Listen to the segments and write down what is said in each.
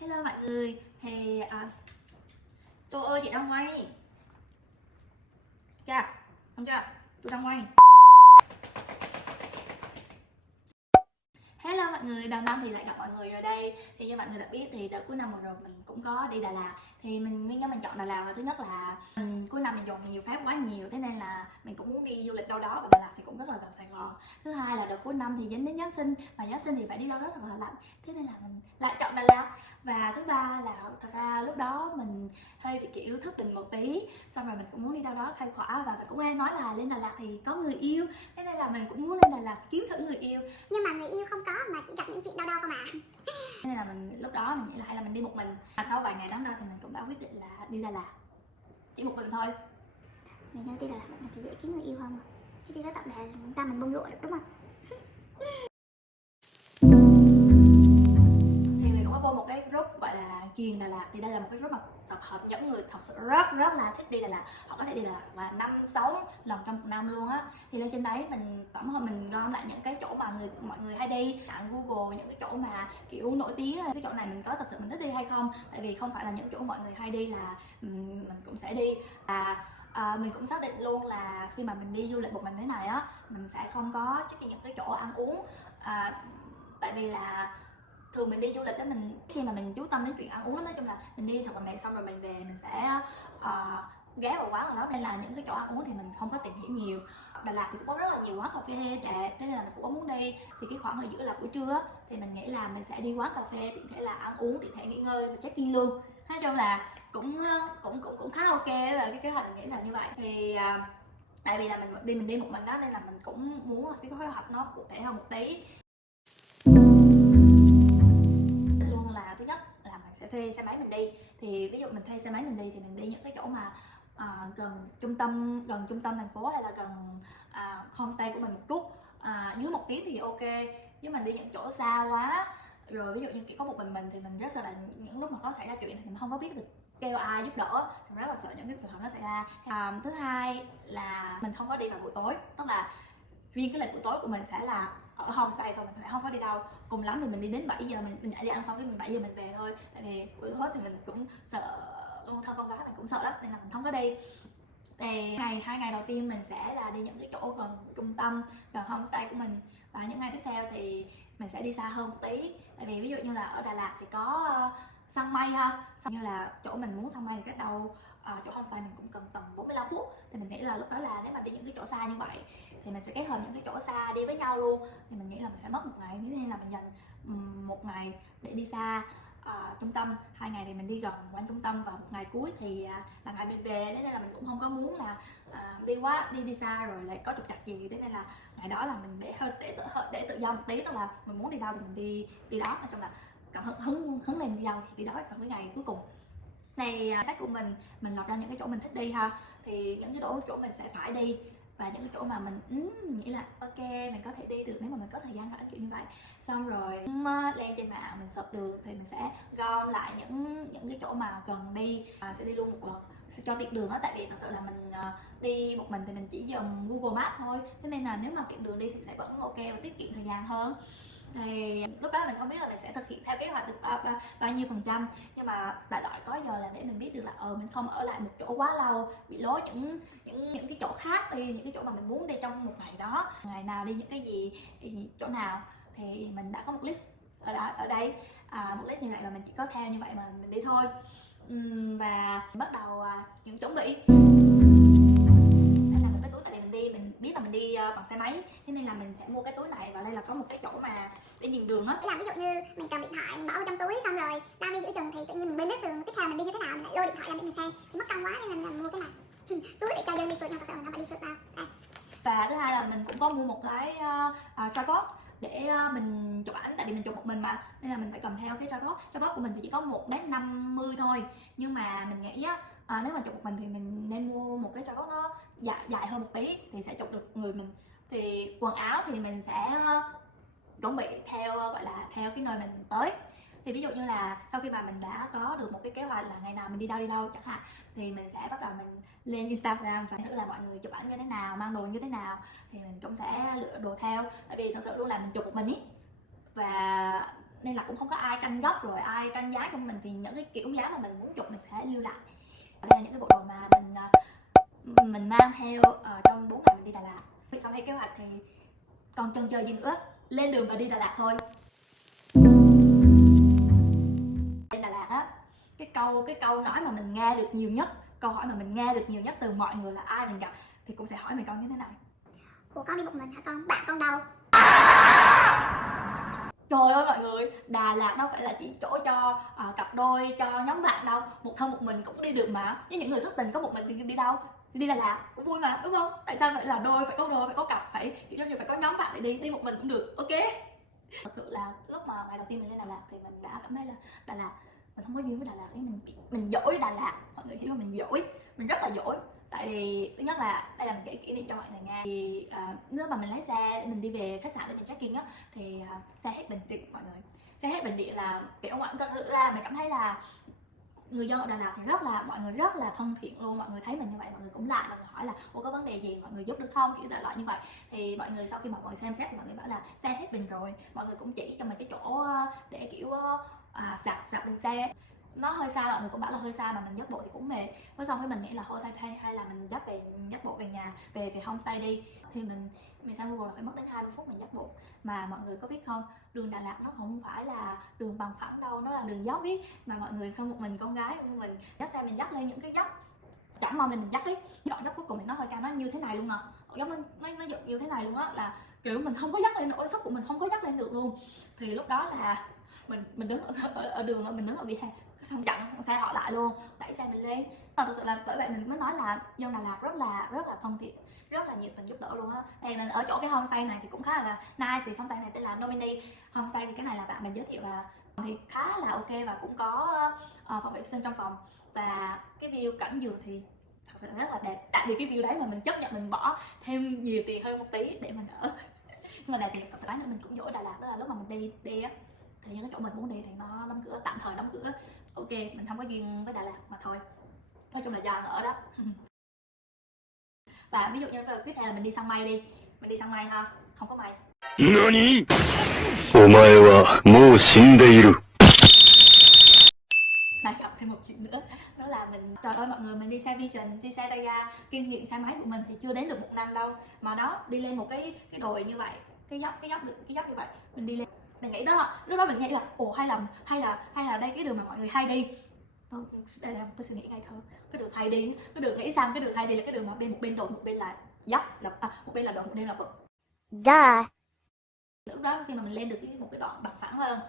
Hello mọi người, thì tôi ơi chị đang quay. Chưa? Không chưa? Tôi đang quay. Hello mọi người, đầu năm thì lại gặp mọi người rồi đây. Thì như mọi người đã biết thì đợt cuối năm vừa rồi mình cũng có đi Đà Lạt. Thì nguyên nhân mình chọn Đà Lạt là thứ nhất là cuối năm mình dồn nhiều phép quá nhiều, thế nên là mình cũng muốn đi du lịch đâu đó, và Đà Lạt thì cũng rất là gần Sài Gòn. Thứ hai là đợt cuối năm thì dính đến Giáng sinh, và Giáng sinh thì phải đi đâu đó thật là lạnh, thế nên là mình lại chọn Đà Lạt. Và thứ ba là thật ra lúc đó mình hơi bị kiểu thất tình một tí, xong rồi mình cũng muốn đi đâu đó khai khỏa, và mình cũng nghe nói là lên Đà Lạt thì có người yêu, thế nên là mình cũng muốn lên Đà Lạt kiếm thử người yêu. Nhưng mà người yêu không có, mà chỉ gặp những chuyện đau đau không à. Nên là mình lúc đó mình nghĩ lại là mình đi một mình. Sau vài ngày đắn đo thì mình cũng đã quyết định là đi Đà Lạt chỉ một mình thôi. Mình đang đi Đà Lạt một mình thì dễ kiếm người yêu không à? Khi đi với bạn bè chúng ta mình bông lụa được đúng không? Thì mình cũng có vô một cái group gọi là Ghiền Đà Lạt. Thì đây là một cái group mà tập hợp những người thật sự rất là thích đi Đà Lạt. Họ có thể đi Đà Lạt và 5-6 lần trong một năm luôn á. Thì lên trên đấy mình tổng hợp, mình gom lại những cái chỗ mà mọi người hay đi, hạng Google những cái chỗ mà kiểu nổi tiếng, cái chỗ này mình có thật sự mình thích đi hay không. Tại vì không phải là những chỗ mọi người hay đi là mình cũng sẽ đi. Và mình cũng xác định luôn là khi mà mình đi du lịch một mình thế này á, mình sẽ không có check những cái chỗ ăn uống. Tại vì là thường mình đi du lịch đó, mình khi mà mình chú tâm đến chuyện ăn uống lắm, nói chung là mình đi thật là mệt, xong rồi mình về mình sẽ ghé vào quán nào đó, nên là những cái chỗ ăn uống thì mình không có tìm hiểu nhiều. Đà Lạt thì cũng có rất là nhiều quán cà phê đẹp, thế nên là mình cũng có muốn đi. Thì cái khoảng ở giữa là buổi trưa á, thì mình nghĩ là mình sẽ đi quán cà phê, tiện thể là ăn uống, tiện thể nghỉ ngơi và check in luôn. Nói chung là cũng khá ok, là cái kế hoạch mình nghĩ là như vậy. Thì tại vì là mình đi một mình đó, nên là mình cũng muốn là cái kế hoạch nó cụ thể hơn một tí. Luôn là thứ nhất là mình sẽ thuê xe máy mình đi. Thì ví dụ mình thuê xe máy mình đi thì mình đi những cái chỗ mà gần trung tâm thành phố, hay là gần homestay của mình một chút, dưới 1 tiếng thì ok. Nếu mình đi những chỗ xa quá, rồi ví dụ như chỉ có một mình thì mình rất sợ là những lúc mà có xảy ra chuyện thì mình không có biết được kêu ai giúp đỡ, mình rất là sợ những cái trường hợp nó xảy ra. Thứ hai là mình không có đi vào buổi tối, tức là riêng cái lịch buổi tối của mình sẽ là ở homestay thôi, mình sẽ không có đi đâu. Cùng lắm thì mình đi đến 7 giờ, mình đã đi ăn xong cái 7 giờ mình về thôi. Tại vì buổi tối thì mình cũng sợ, con gái mình cũng sợ lắm, nên là mình không có đi. Thì 2 ngày đầu tiên mình sẽ là đi những cái chỗ gần trung tâm, gần homestay của mình. Và những ngày tiếp theo thì mình sẽ đi xa hơn một tí. Tại vì ví dụ như là ở Đà Lạt thì có săn mây ha, như là chỗ mình muốn săn mây thì cách đâu chỗ homestay mình cũng cần tầm 45 phút. Thì mình nghĩ là lúc đó là nếu mà đi những cái chỗ xa như vậy thì mình sẽ kết hợp những cái chỗ xa đi với nhau luôn, thì mình nghĩ là mình sẽ mất 1 ngày. Thế nên là mình dành 1 ngày để đi xa trung tâm, 2 ngày thì mình đi gần quanh trung tâm, và 1 ngày cuối thì là ngày mình về. Thế nên là mình cũng không có muốn là đi xa rồi lại có trục trặc gì. Thế nên là ngày đó là mình để tự do một tí, tức là mình muốn đi đâu thì mình đi đó. Nói chung là cảm hứng lên đi đâu thì đi đó. Còn cái ngày cuối cùng này sách của mình lọc ra những cái chỗ mình thích đi ha. Thì những cái chỗ mình sẽ phải đi, và những cái chỗ mà mình nghĩ là ok mình có thể đi được nếu mà mình có thời gian rảnh kiểu như vậy. Xong rồi lên trên mạng mình search đường thì mình sẽ gom lại những cái chỗ mà gần đi, sẽ đi luôn một lần, sẽ cho tiện đường á. Tại vì thật sự là mình đi một mình thì mình chỉ dùng Google Maps thôi, thế nên là nếu mà tiện đường đi thì sẽ vẫn ok và tiết kiệm thời gian hơn. Thì lúc đó mình không biết là mình sẽ thực hiện theo kế hoạch được bao nhiêu %, nhưng mà đại loại có giờ là để mình biết được là mình không ở lại một chỗ quá lâu, bị lối những cái chỗ khác đi, những cái chỗ mà mình muốn đi trong một ngày đó, ngày nào đi những cái gì, chỗ nào. Thì mình đã có một list ở đây, một list như vậy, và mình chỉ có theo như vậy mà mình đi thôi. Và bắt đầu những chuẩn bị. Đây là một cái túi, tại vì mình biết là mình đi bằng xe máy, thế nên là mình sẽ mua cái túi này. Và đây là có một cái chỗ mà để nhìn đường á. Ý là ví dụ như mình cầm điện thoại mình bỏ vào trong túi, xong rồi đang đi giữa chừng thì tự nhiên mình biết đường tiếp theo mình đi như thế nào, mình lại lôi điện thoại ra để mình xem thì mất công quá, nên mình mua cái này. Túi để cho dân đi phượt, nhưng thật sự mình không phải đi phượt đâu. Đây. Và thứ hai là mình cũng có mua một cái tripod để mình chụp ảnh. Tại vì mình chụp một mình mà, nên là mình phải cầm theo cái tripod của mình thì chỉ có 1m50 thôi. Nhưng mà mình nghĩ nếu mà chụp một mình thì mình nên mua một cái tripod nó dài hơn một tí thì sẽ chụp được người mình. Thì quần áo thì mình sẽ chuẩn bị theo gọi là theo cái nơi mình tới. Thì ví dụ như là sau khi mà mình đã có được một cái kế hoạch là ngày nào mình đi đâu chẳng hạn, thì mình sẽ bắt đầu mình lên Instagram và thử là mọi người chụp ảnh như thế nào, mang đồ như thế nào, thì mình cũng sẽ lựa đồ theo. Tại vì thật sự luôn là mình chụp một mình ý, và nên là cũng không có ai canh góc rồi ai canh giá cho mình, thì những cái kiểu giá mà mình muốn chụp mình sẽ lưu lại. Đây là những cái bộ đồ mà mình mang theo trong 4 ngày mình đi Đà Lạt. Sau khi kế hoạch thì còn chần chờ gì nữa, lên đường và đi Đà Lạt thôi. Lên Đà Lạt á, cái câu nói mà mình nghe được nhiều nhất, câu hỏi mà mình nghe được nhiều nhất từ mọi người là ai mình gặp thì cũng sẽ hỏi mình câu như thế này: Ủa con đi một mình hả con? Bạn con đâu? Trời ơi mọi người, Đà Lạt đâu phải là chỉ chỗ cho cặp đôi, cho nhóm bạn đâu. Một thân một mình cũng đi được mà. Với những người thất tình có một mình thì đi đâu? Đi Đà Lạt cũng vui mà, đúng không? Tại sao phải là đôi, phải có cặp, phải kiểu giống như phải có nhóm bạn để đi một mình cũng được, ok? Thật sự là lúc mà ngày đầu tiên mình lên Đà Lạt thì mình đã cảm thấy là Đà Lạt mình không có duyên với Đà Lạt ấy, mình dỗi Đà Lạt, mọi người hiểu không? Mình dỗi, mình rất là dỗi. Tại vì thứ nhất là đây là mình kể kỷ niệm cho mọi người nghe, thì nếu mà mình lái xe để mình đi về khách sạn để mình check-in á thì xe hết bình điện mọi người. Xe hết bình điện là kiểu mọi người thật sự là mình cảm thấy là người dân ở Đà Lạt thì mọi người rất là thân thiện luôn. Mọi người thấy mình như vậy mọi người cũng lại, mọi người hỏi là ủa có vấn đề gì mọi người giúp được không, kiểu đại loại như vậy. Thì mọi người sau khi mọi người xem xét thì mọi người bảo là xe hết bình rồi, mọi người cũng chỉ cho mình cái chỗ để kiểu sạc bình xe. Nó hơi xa, mọi người cũng bảo là hơi xa mà mình dắt bộ thì cũng mệt. Với xong cái mình nghĩ là thôi hay là mình dắt bộ về nhà, về homestay đi. Thì mình sang Google là phải mất đến 20 phút mình dắt bộ. Mà mọi người có biết không, đường Đà Lạt nó không phải là đường bằng phẳng đâu, nó là đường dốc biết. Mà mọi người thân một mình con gái như mình dắt xe, mình dắt lên những cái dốc chẳng mong là mình dắt ấy, đoạn dốc cuối cùng thì nó hơi cao, nó như thế này luôn à, giống nó dựng như thế này luôn á, là kiểu mình không có dắt lên nổi, sức của mình không có dắt lên được luôn. Thì lúc đó là mình đứng ở đường, mình đứng ở vỉa hè, xong chặn xe họ lại luôn, đẩy xe mình lên. Thật sự là bởi vậy mình mới nói là dân Đà Lạt rất là thân thiện, rất là nhiệt tình giúp đỡ luôn á. Thì mình ở chỗ cái homestay này thì cũng khá là nice. Thì homestay này tên là Nomini Homestay, thì cái này là bạn mình giới thiệu và thì khá là ok, và cũng có phòng vệ sinh trong phòng, và cái view cảnh vườn thì thật sự rất là đẹp. Tại vì cái view đấy mà mình chấp nhận mình bỏ thêm nhiều tiền hơn một tí để mình ở, nhưng mà đẹp. Thì thật sự nói nữa mình cũng dỗi Đà Lạt, đó là lúc mà mình đi á thì những cái chỗ mình muốn đi thì nó đóng cửa, tạm thời đóng cửa. Ok, mình không có duyên với Đà Lạt mà thôi, nói chung là do ở đó. Và ví dụ như tiếp theo là mình đi săn mây đi, mình đi săn mây ha, không có mây. 何？お前はもう死んでいる。 Lại gặp thêm một chuyện nữa, đó là trời ơi mọi người, mình đi xe Vision, đi xe Daya, kinh nghiệm xe máy của mình thì chưa đến được 1 năm đâu, mà đó đi lên một cái đồi như vậy, cái dốc như vậy, mình đi lên, mình nghĩ đó, lúc đó mình nghĩ là ồ hay là đây cái đường mà mọi người hay đi. Đây là một cái suy nghĩ ngây thơ, cái đường hay đi, cái đường nghĩ sang cái đường hay đi là cái đường mà một bên đồi, một bên là dốc, một bên là đồi, một bên là vực. Duh. Lúc đó khi mà mình lên được một cái đoạn bằng phẳng hơn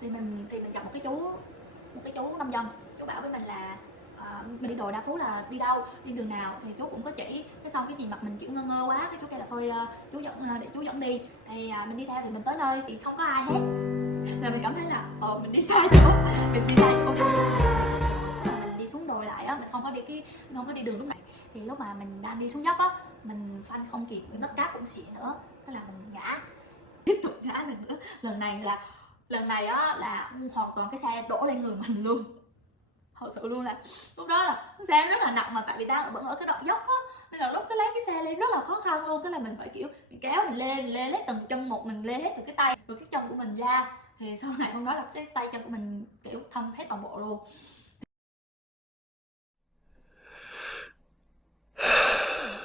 thì mình gặp một cái chú nông dân. Chú bảo với mình là mình đi đồi Đa Phú là đi đâu, đi đường nào, thì chú cũng có chỉ. Cái xong cái gì mặt mình kiểu ngơ quá, cái chú kêu là thôi chú dẫn đi. Thì mình đi theo thì mình tới nơi thì không có ai hết, là mình cảm thấy là mình đi sai chỗ, mình đi xuống đồi lại á, mình không có đi đường lúc này. Thì lúc mà mình đang đi xuống dốc á, mình phanh không kịp, đất cát cũng xịn nữa, thế là mình ngã, tiếp tục ngã lần nữa. Lần này á là hoàn toàn cái xe đổ lên người mình luôn, thật sự luôn. Là lúc đó là xe rất là nặng, mà tại vì đang vẫn ở cái đoạn dốc á, nên là lúc cái lấy cái xe lên rất là khó khăn luôn. Cái là mình phải kiểu mình kéo mình lên hết từng chân một, mình lên hết từ cái tay rồi cái chân của mình ra. Thì sau này hôm đó là cái tay chân của mình kiểu thông hết toàn bộ luôn.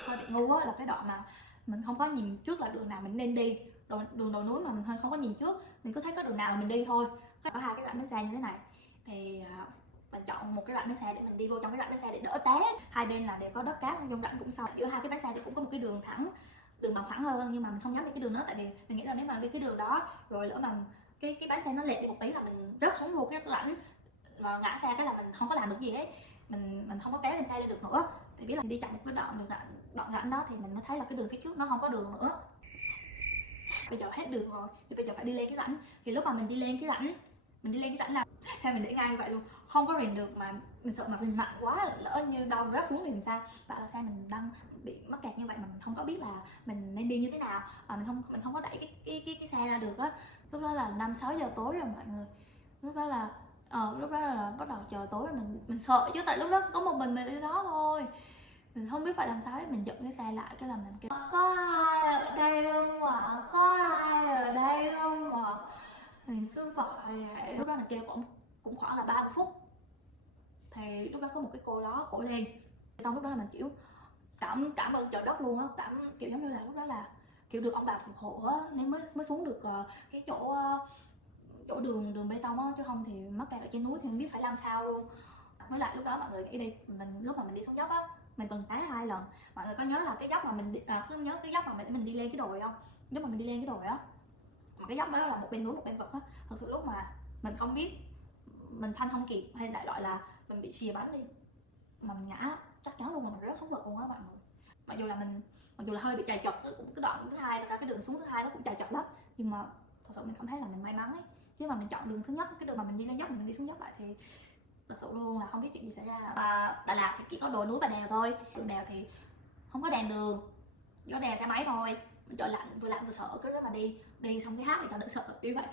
Hơi bị ngu á là cái đoạn mà mình không có nhìn trước là đường nào mình nên đi, đường đồi núi mà mình hơi không có nhìn trước, mình cứ thấy có đường nào là mình đi thôi. Có 2 cái rãnh bánh xe như thế này, thì mình chọn một cái rãnh bánh xe để mình đi vô trong cái rãnh bánh xe để đỡ té. Hai bên là đều có đất cát, trong rãnh cũng xong. Giữa 2 cái bánh xe thì cũng có một cái đường thẳng, đường bằng phẳng hơn, nhưng mà mình không dám đi cái đường đó, tại vì mình nghĩ là nếu mà đi cái đường đó rồi lỡ mà cái bánh xe nó lệch đi một tí là mình rớt xuống luôn cái rãnh, mà ngã xe cái là mình không có làm được gì hết, mình không có kéo lên xe lên được nữa. Thì biết là đi chậm một cái đoạn rãnh đó thì mình mới thấy là cái đường phía trước nó không có đường nữa. Bây giờ hết đường rồi thì bây giờ phải đi lên cái rãnh. Thì lúc mà mình đi lên cái rãnh là xe mình để ngang như vậy luôn, không có rìn được, mà mình sợ mặt mình nặng quá, lỡ như đau rớt xuống thì làm sao. Bảo là xe mình đang bị mắc kẹt như vậy mà mình không có biết là mình nên đi như thế nào, mình không có đẩy cái xe ra được á. Lúc đó là 5-6 giờ tối rồi mọi người. Lúc đó là bắt đầu trời tối rồi, mình sợ chứ, tại lúc đó có một mình đi đó thôi, mình không biết phải làm sao hết. Mình dựng cái xe lại, cái là mình kêu có ai ở đây không ạ, có ai ở đây không ạ. thì cứ gọi. Lúc đó mình kêu cũng khoảng là 30 phút thì lúc đó có một cái cô đó cổ lên. Tao lúc đó là mình kiểu cảm ơn trời đất luôn á, kiểu giống như là lúc đó là kiểu được ông bà phù hộ á nên mới xuống được cái chỗ đường bê tông á, chứ không thì mắc kẹt ở trên núi thì không biết phải làm sao luôn. Với lại lúc đó mọi người nghĩ đi, lúc mà mình đi xuống dốc á, mình từng té 2 lần. Mọi người có nhớ là cái dốc mà có nhớ cái dốc mà mình đi lên cái đồi không? Lúc mà mình đi lên cái đồi á, mà cái dốc đó là một bên núi một bên vực á, thật sự lúc mà mình không biết, mình phanh không kịp hay đại loại là mình bị xìa bánh đi mà mình ngã, chắc chắn luôn là mình rớt xuống vực luôn á mọi người. Mặc dù là hơi bị trầy trật, cũng cái đoạn thứ hai, thật ra cái đường xuống thứ hai nó cũng trầy trật lắm, nhưng mà thật sự mình cảm thấy là mình may mắn ấy. Chứ mà mình chọn đường thứ nhất, cái đường mà mình đi lên dốc mình đi xuống dốc lại thì thật sự luôn là không biết chuyện gì xảy ra. Đà Lạt thì chỉ có đồi núi và đèo thôi, đường đèo thì không có đèn đường, chỉ có đèn xe máy thôi. Mình trời lạnh vừa sợ, cứ mà đi xong cái hát thì tao đỡ sợ như vậy.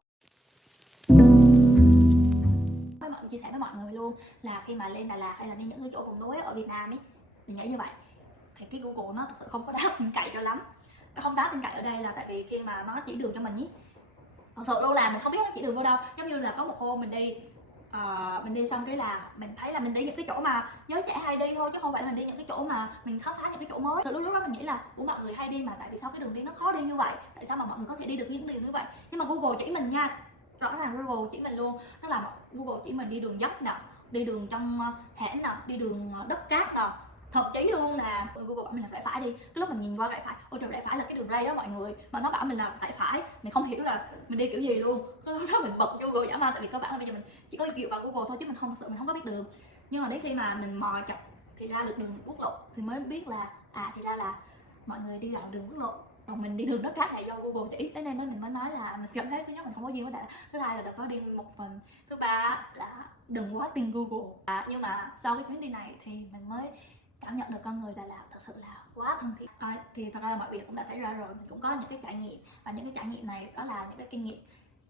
Chia sẻ với mọi người luôn là khi mà lên Đà Lạt hay là đi những cái chỗ vùng núi ở Việt Nam ấy, mình nghĩ như vậy thì cái Google nó thật sự không có đáng tin cậy cho lắm. Nó không đáng tin cậy ở đây là tại vì khi mà nó chỉ đường cho mình ý, thật sự luôn là mình không biết nó chỉ đường vô đâu. Giống như là có một hôm mình đi xong cái là mình thấy là mình đi những cái chỗ mà giới trẻ hay đi thôi, chứ không phải là mình đi những cái chỗ mà mình khám phá những cái chỗ mới. Sự lúc đó mình nghĩ là mọi người hay đi mà tại vì sao cái đường đi nó khó đi như vậy, tại sao mà mọi người có thể đi được những đường như vậy. Nhưng mà Google chỉ mình nha, rõ ràng Google chỉ mình luôn, tức là Google chỉ mình đi đường dốc nè, đi đường trong hẻm nè, đi đường đất cát nè, thậm chí luôn là Google bảo mình là rẽ phải đi. Cái lúc mình nhìn qua rẽ phải, ôi trời, rẽ phải là cái đường ray đó mọi người, mà nó bảo mình là rẽ phải, mình không hiểu là mình đi kiểu gì luôn. Cái lúc đó mình bật Google dã man, tại vì cơ bản là bây giờ mình chỉ có dựa vào Google thôi chứ mình không có biết đường. Nhưng mà đến khi mà mình mò chặt thì ra được đường quốc lộ thì mới biết là thì ra là mọi người đi đoạn đường quốc lộ, còn mình đi đường đất cát này do Google chỉ. Thế nên mình mới nói là mình cảm thấy thứ nhất mình không có duyên với Đà, thứ hai là đừng có đi một mình, thứ ba là đừng quá tin Google. Nhưng mà sau cái chuyến đi này thì mình mới cảm nhận được con người Đà Lạt thật sự là quá thân thiện. Thì thật ra là mọi việc cũng đã xảy ra rồi, mình cũng có những cái trải nghiệm, và những cái trải nghiệm này đó là những cái kinh nghiệm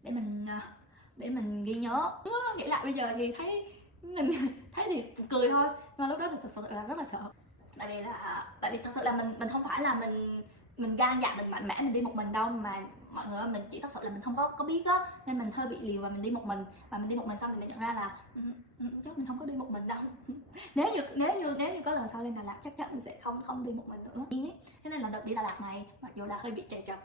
để mình ghi nhớ. Nghĩ lại bây giờ thì thấy thì cười thôi, nhưng mà lúc đó thì thật sự là rất là sợ. Tại vì thật sự là mình không phải là mình gan dạ, mình mạnh mẽ mình đi một mình đâu, mà mọi người ơi, mình chỉ thật sự là mình không có biết á, nên mình hơi bị liều và mình đi một mình. Và mình đi một mình xong thì mình nhận ra là chắc mình không có đi một mình đâu. nếu như có lần sau lên Đà Lạt chắc chắn mình sẽ không đi một mình nữa. Thế nên là đợt đi Đà Lạt này mặc dù là hơi bị trầy trật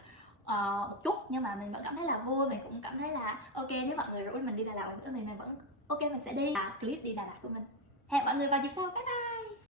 một chút, nhưng mà mình vẫn cảm thấy là vui, mình cũng cảm thấy là ok, nếu mọi người rủ mình đi Đà Lạt nữa thì mình vẫn ok, mình sẽ đi. Clip đi Đà Lạt của mình. Hẹn mọi người vào dịp sau, bye bye.